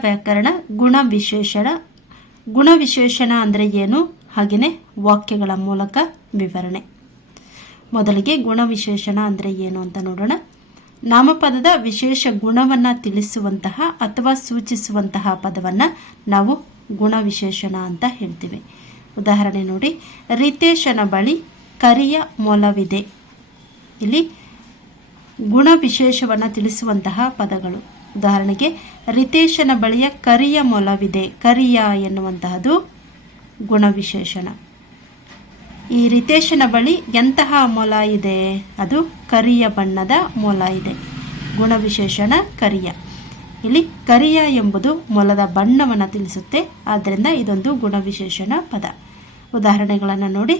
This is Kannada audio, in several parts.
ವ್ಯಾಕರಣ ಗುಣ ವಿಶೇಷಣ ಗುಣ ವಿಶೇಷಣ ಅಂದರೆ ಏನು? ಹಾಗೆಯೇ ವಾಕ್ಯಗಳ ಮೂಲಕ ವಿವರಣೆ. ಮೊದಲಿಗೆ ಗುಣ ವಿಶೇಷಣ ಅಂದರೆ ಏನು ಅಂತ ನೋಡೋಣ. ನಾಮಪದದ ವಿಶೇಷ ಗುಣವನ್ನು ತಿಳಿಸುವಂತಹ ಅಥವಾ ಸೂಚಿಸುವಂತಹ ಪದವನ್ನು ನಾವು ಗುಣ ವಿಶೇಷಣ ಅಂತ ಹೇಳ್ತೀವಿ. ಉದಾಹರಣೆ ನೋಡಿ. ರಿತೇಶನ ಬಳಿ ಕರಿಯ ಮೊಲವಿದೆ. ಇಲ್ಲಿ ಗುಣ ವಿಶೇಷವನ್ನು ತಿಳಿಸುವಂತಹ ಪದಗಳು. ಉದಾಹರಣೆಗೆ, ರಿತೇಶನ ಬಳಿಯ ಕರಿಯ ಮೊಲವಿದೆ. ಕರಿಯ ಎನ್ನುವಂತಹದ್ದು ಗುಣವಿಶೇಷಣ. ಈ ರಿತೇಶನ ಬಳಿ ಎಂತಹ ಮೊಲ ಇದೆ? ಅದು ಕರಿಯ ಬಣ್ಣದ ಮೊಲ ಇದೆ. ಗುಣವಿಶೇಷಣ ಕರಿಯ. ಇಲ್ಲಿ ಕರಿಯ ಎಂಬುದು ಮೊಲದ ಬಣ್ಣವನ್ನು ತಿಳಿಸುತ್ತೆ. ಆದ್ದರಿಂದ ಇದೊಂದು ಗುಣವಿಶೇಷಣ ಪದ. ಉದಾಹರಣೆಗಳನ್ನು ನೋಡಿ.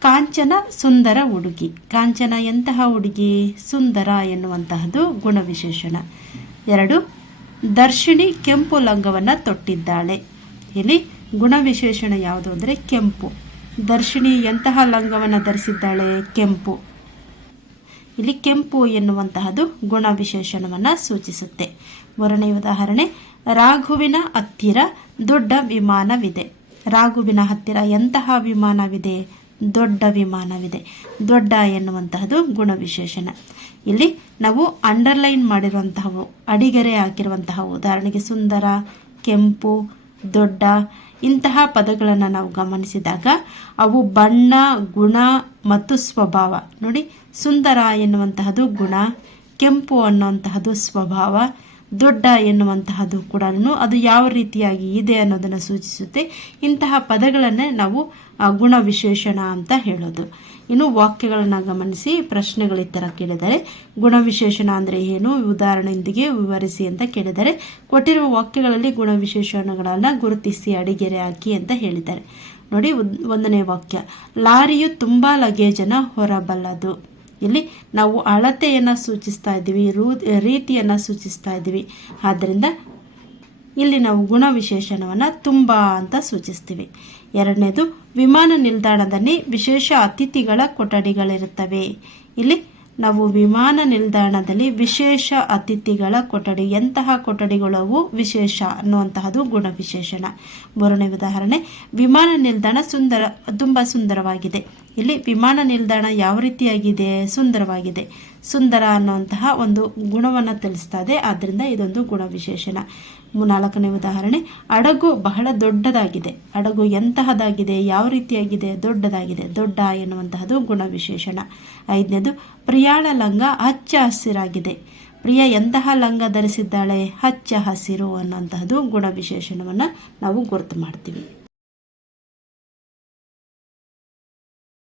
ಕಾಂಚನ ಸುಂದರ ಹುಡುಗಿ ಕಾಂಚನ ಎಂತಹ ಹುಡುಗಿ ಸುಂದರ ಎನ್ನುವಂತಹದ್ದು ಗುಣವಿಶೇಷಣ. ಎರಡು, ದರ್ಶಿಣಿ ಕೆಂಪು ಲಂಗವನ್ನು ತೊಟ್ಟಿದ್ದಾಳೆ. ಇಲ್ಲಿ ಗುಣವಿಶೇಷಣ ಯಾವುದು ಅಂದರೆ ಕೆಂಪು. ದರ್ಶಿಣಿ ಎಂತಹ ಲಂಗವನ್ನು ಧರಿಸಿದ್ದಾಳೆ? ಕೆಂಪು. ಇಲ್ಲಿ ಕೆಂಪು ಎನ್ನುವಂತಹದ್ದು ಗುಣವಿಶೇಷಣವನ್ನು ಸೂಚಿಸುತ್ತೆ. ಮೂರನೇ ಉದಾಹರಣೆ, ರಾಘುವಿನ ಹತ್ತಿರ ದೊಡ್ಡ ವಿಮಾನವಿದೆ. ರಾಘುವಿನ ಹತ್ತಿರ ಎಂತಹ ವಿಮಾನವಿದೆ? ದೊಡ್ಡ ವಿಮಾನವಿದೆ. ದೊಡ್ಡ ಎನ್ನುವಂತಹದ್ದು ಗುಣ ವಿಶೇಷಣ ಇಲ್ಲಿ ನಾವು ಅಂಡರ್ಲೈನ್ ಮಾಡಿರುವಂತಹವು, ಅಡಿಗೆರೆ ಹಾಕಿರುವಂತಹ ಉದಾಹರಣೆಗೆ ಸುಂದರ, ಕೆಂಪು, ದೊಡ್ಡ ಇಂತಹ ಪದಗಳನ್ನು ನಾವು ಗಮನಿಸಿದಾಗ ಅವು ಬಣ್ಣ, ಗುಣ ಮತ್ತು ಸ್ವಭಾವ. ನೋಡಿ, ಸುಂದರ ಎನ್ನುವಂತಹದ್ದು ಗುಣ, ಕೆಂಪು ಅನ್ನುವಂತಹದ್ದು ಸ್ವಭಾವ ದೊಡ್ಡ ಎನ್ನುವಂತಹದ್ದು ಕೂಡ ಅದು ಯಾವ ರೀತಿಯಾಗಿ ಇದೆ ಅನ್ನೋದನ್ನು ಸೂಚಿಸುತ್ತೆ. ಇಂತಹ ಪದಗಳನ್ನೇ ನಾವು ಗುಣ ವಿಶೇಷಣ ಅಂತ ಹೇಳೋದು. ಇನ್ನು ವಾಕ್ಯಗಳನ್ನು ಗಮನಿಸಿ, ಪ್ರಶ್ನೆಗಳು ಈ ಥರ ಕೇಳಿದರೆ. ಗುಣವಿಶೇಷಣ ಅಂದರೆ ಏನು? ಉದಾಹರಣೆಯೊಂದಿಗೆ ವಿವರಿಸಿ ಅಂತ ಕೇಳಿದರೆ, ಕೊಟ್ಟಿರುವ ವಾಕ್ಯಗಳಲ್ಲಿ ಗುಣ ವಿಶೇಷಣಗಳನ್ನು ಗುರುತಿಸಿ, ಅಡಿಗೆರೆ ಹಾಕಿ ಅಂತ ಹೇಳಿದ್ದಾರೆ. ನೋಡಿ, ಒಂದ್- ಒಂದನೇ ವಾಕ್ಯ. ಲಾರಿಯು ತುಂಬ ಲಗೇಜನ್ನು ಹೊರಬಲ್ಲದು. ಇಲ್ಲಿ ನಾವು ಅಳತೆಯನ್ನು ಸೂಚಿಸ್ತಾ ಇದ್ದೀವಿ, ರೂ, ರೀತಿಯನ್ನು ಸೂಚಿಸ್ತಾ ಇದ್ದೀವಿ. ಆದ್ದರಿಂದ ಇಲ್ಲಿ ನಾವು ಗುಣ ವಿಶೇಷಣವನ್ನು ತುಂಬ ಅಂತ ಸೂಚಿಸ್ತೀವಿ. ಎರಡನೇದು, ವಿಮಾನ ನಿಲ್ದಾಣದಲ್ಲಿ ವಿಶೇಷ ಅತಿಥಿಗಳ ಕೊಠಡಿಗಳಿರುತ್ತವೆ. ಇಲ್ಲಿ ನಾವು ವಿಮಾನ ನಿಲ್ದಾಣದಲ್ಲಿ ವಿಶೇಷ ಅತಿಥಿಗಳ ಕೊಠಡಿ, ಎಂತಹ ಕೊಠಡಿಗಳವು ವಿಶೇಷ ಅನ್ನುವಂತಹದ್ದು ಗುಣ ವಿಶೇಷಣ ಮೂರನೇ ಉದಾಹರಣೆ, ವಿಮಾನ ನಿಲ್ದಾಣ ಸುಂದರ, ತುಂಬ ಸುಂದರವಾಗಿದೆ. ಇಲ್ಲಿ ವಿಮಾನ ನಿಲ್ದಾಣ ಯಾವ ರೀತಿಯಾಗಿದೆ? ಸುಂದರವಾಗಿದೆ. ಸುಂದರ ಅನ್ನುವಂತಹ ಒಂದು ಗುಣವನ್ನು ತಿಳಿಸ್ತಾ ಇದೆ. ಆದ್ದರಿಂದ ಇದೊಂದು ಗುಣ ವಿಶೇಷಣ ನಾಲ್ಕನೇ ಉದಾಹರಣೆ ಹಡಗು ಬಹಳ ದೊಡ್ಡದಾಗಿದೆ. ಹಡಗು ಎಂತಹದಾಗಿದೆ ಯಾವ ರೀತಿಯಾಗಿದೆ? ದೊಡ್ಡದಾಗಿದೆ. ದೊಡ್ಡ ಎನ್ನುವಂತಹದ್ದು ಗುಣ ವಿಶೇಷಣ ಐದನೇದು, ಪ್ರಿಯಾಳ ಲಂಗ ಹಚ್ಚ ಹಸಿರಾಗಿದೆ. ಪ್ರಿಯ ಎಂತಹ ಲಂಗ ಧರಿಸಿದ್ದಾಳೆ? ಹಚ್ಚ ಹಸಿರು ಅನ್ನುವಂತಹದ್ದು ಗುಣ ವಿಶೇಷಣವನ್ನು ನಾವು ಗುರುತು ಮಾಡ್ತೀವಿ.